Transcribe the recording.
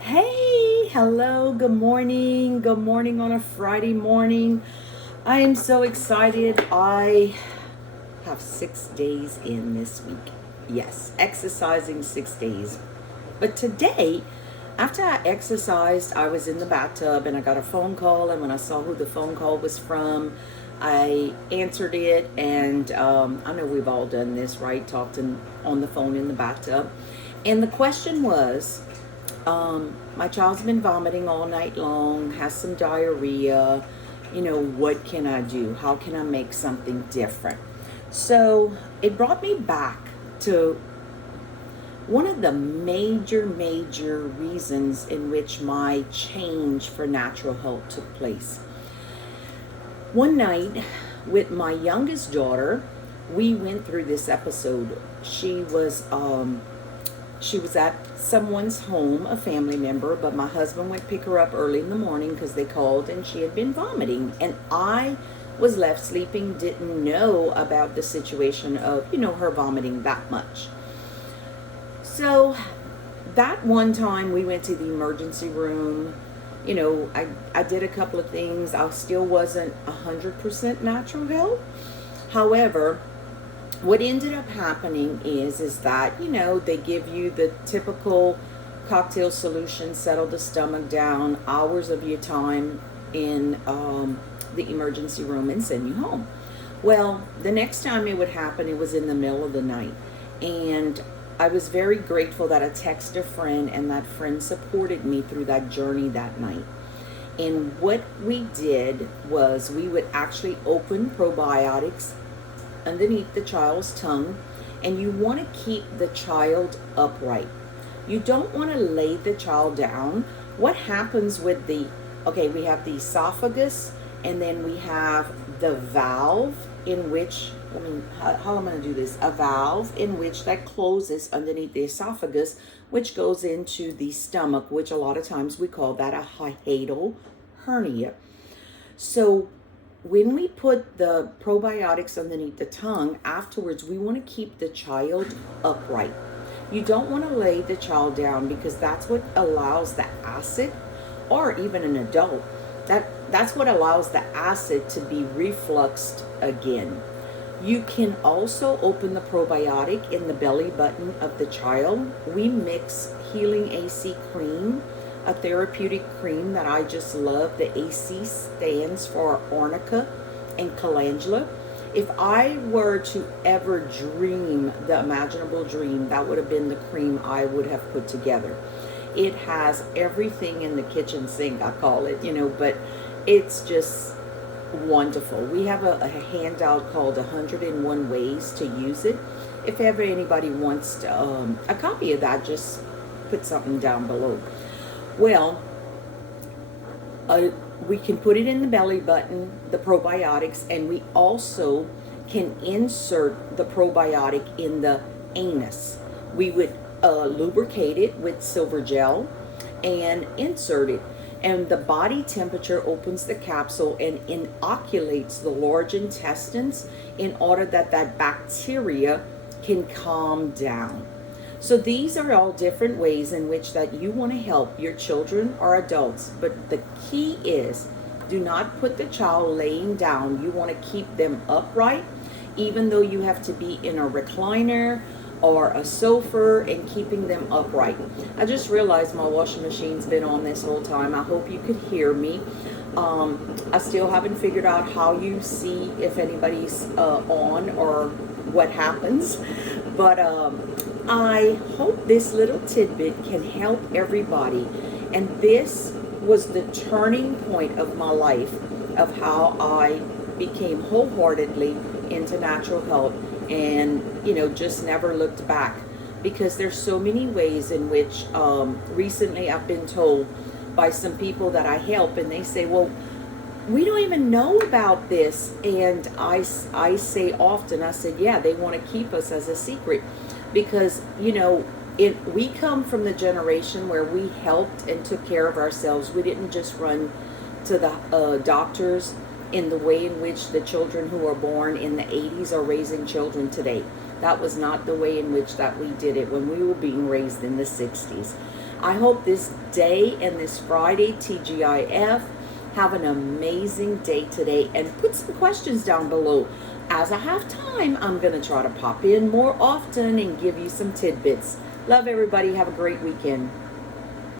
Hey, hello, good morning on a Friday morning. I am so excited. I have 6 days in this week. Yes, exercising 6 days. But today, after I exercised, I was in the bathtub and I got a phone call. And when I saw who the phone call was from, I answered it. And I know we've all done this, right? Talked on the phone in the bathtub. And the question was, my child's been vomiting all night long, has some diarrhea. What can I do? How can I make something different? So it brought me back to one of the major reasons in which my change for natural health took place. One night with my youngest daughter, we went through this episode. She was at someone's home, a family member, but my husband went pick her up early in the morning because they called and she had been vomiting. And I was left sleeping, didn't know about the situation of, her vomiting that much. So that one time we went to the emergency room. I did a couple of things. I still wasn't 100% natural health. However, what ended up happening is that they give you the typical cocktail solution, settle the stomach down, hours of your time in the emergency room, and send you home. Well, the next time it would happen, it was in the middle of the night, and I was very grateful that I texted a friend, and that friend supported me through that journey that night. And what we did was we would actually open probiotics underneath the child's tongue, and you want to keep the child upright. You don't want to lay the child down. What happens with we have the esophagus, and then we have the valve in which, how am I going to do this? A valve in which that closes underneath the esophagus, which goes into the stomach, which a lot of times we call that a hiatal hernia. So when we put the probiotics underneath the tongue, afterwards we want to keep the child upright. You don't want to lay the child down, because that's what allows the acid, or even an adult, that's what allows the acid to be refluxed again. You can also open the probiotic in the belly button of the child. We mix Healing AC cream, a therapeutic cream that I just love. The AC stands for arnica and calendula. If I were to ever dream the imaginable dream, that would have been the cream I would have put together. It has everything in the kitchen sink, I call it, but it's just wonderful. We have a handout called 101 Ways to Use It. If ever anybody wants a copy of that, just put something down below. Well, we can put it in the belly button, the probiotics, and we also can insert the probiotic in the anus. We would lubricate it with silver gel and insert it. And the body temperature opens the capsule and inoculates the large intestines in order that bacteria can calm down. So these are all different ways in which that you want to help your children or adults. But the key is, do not put the child laying down. You want to keep them upright, even though you have to be in a recliner or a sofa, and keeping them upright. I just realized my washing machine's been on this whole time. I hope you could hear me. I still haven't figured out how you see if anybody's on or what happens. But I hope this little tidbit can help everybody. And this was the turning point of my life, of how I became wholeheartedly into natural health, and just never looked back, because there's so many ways in which recently I've been told by some people that I help, and they say, well, we don't even know about this. And I say often, I said, yeah, they want to keep us as a secret, because we come from the generation where we helped and took care of ourselves. We didn't just run to the doctors in the way in which the children who are born in the 80s are raising children today. That was not the way in which that we did it when we were being raised in the 60s. I hope this day and this Friday, TGIF, have an amazing day today, and put some questions down below. As I have time, I'm going to try to pop in more often and give you some tidbits. Love everybody. Have a great weekend.